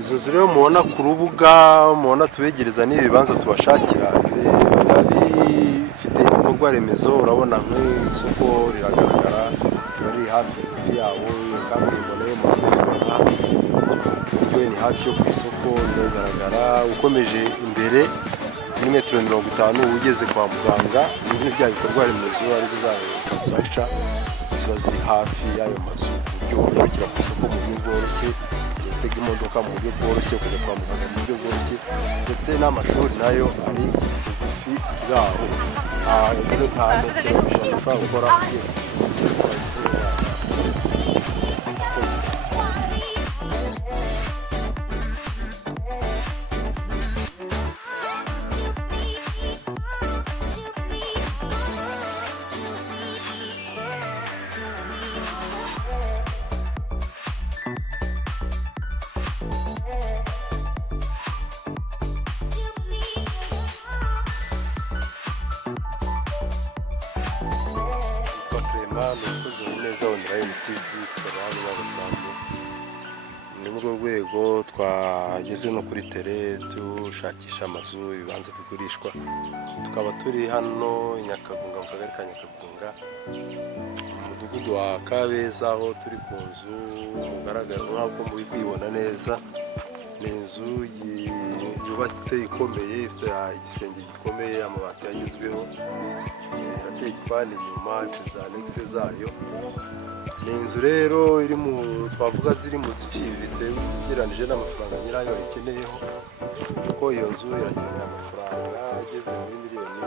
izo nzu rero mubona ku rubuga mubona tubegereza n'ibibanza tubashakira bifite ibikorwa remezo. Urabona nk'isoko riragaragara bari hafi yabo kandi mboneye mu buryo ni hafi yo ku isoko biragaragara. Ukomeje imbere ni metero 50 ugeze kwa muganga. Ibintu bya bikorwa remezo ari bizafasha ziba ziri hafi y'ayo mazu ku buryo unyarukira ku isoko mu buryo bworoshye, utega imodoka mu buryo bworoshye, kujya kwa muganga mu buryo bworoshye, ndetse n'amashuri nayo ari bugufi bwaho. Ibyo nta metero bishobora gukora umukozi wa INEZA ONLINE TV twabana n'abasanzwe. Ni muri urwo rwego twageze no kuri tele dushakisha amazu ibibanza bigurishwa. Tukaba turi hano NYAKAGUNGA mu kagari ka NYAKAGUNGA mu mudugudu wa KABEZA, aho turi ku nzu mugaragara nk'uko muri kwibona neza. Ni inzu yubatse ikomeye, ifite igisenge gikomeye, amabati yagezweho, irateye igipande inyuma, ifite za annexe zayo. Ni inzu rero iri mu twavuga ziri mu ziciriritse ugereranije n'amafaranga nyirayo ayikeneyeho, kuko iyo nzu irakeneye amafaranga ageze muri miliyoni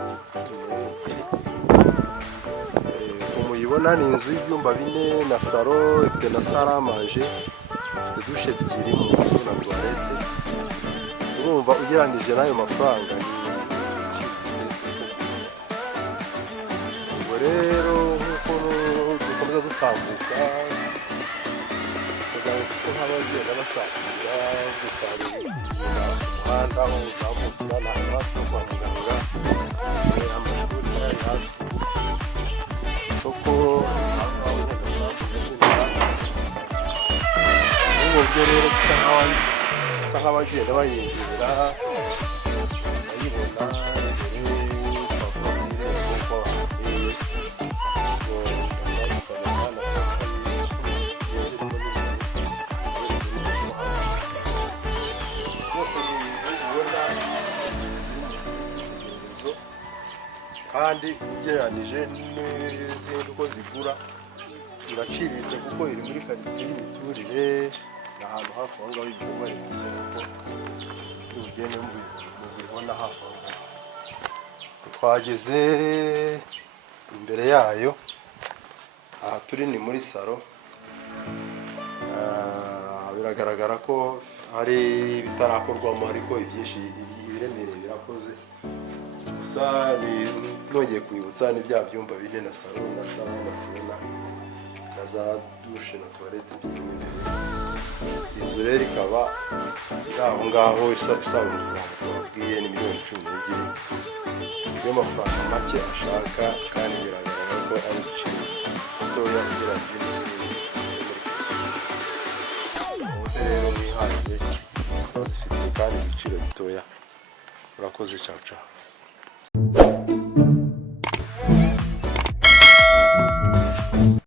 12. Muyibona ni inzu y'ibyumba 4 na salo, ifite na salle à manger, ifite douche ebyiri mu nzu na toilette. Urumva ugereranije n'ayo mafaranga ni rero nk'uko dukomeza dutambuka kugira ngo dusa nk'abagenda basatira dutari umuhanda aho uzamukira ni ahantu hafi yo kwa muganga, amashuri ari hafi, isoko n'uburyo rero dusa nk'abagenda bayinjira bayibona. Kandi ugereranije n'izindi uko zigura iraciriritse, kuko iri muri karitsiye y'imiturire, ni ahantu hafi aho ngaho ibikorwa remezo kuko ugende mubibona hafi aho ngaho. Twageze imbere yayo, aha turi ni muri salo. Biragaragara ko hari ibitarakorwamo, ariko ibyinshi ibiremereye birakoze. Gusa nongeye kwibutsa ni bya byumba 4 na salo na salle na za douche na toilette by'imo imbere. Inzu rero ikaba iri aho ngaho isaba amafaranga twabwiye ni miliyoni 12. Niyo mafaranga make ashaka, kandi biragaragara ko ari igiciro gitoya ugereranyije n'izindi. Bose rero bihaye bazifite kandi igiciro gitoya. Urakoze, ciao ciao.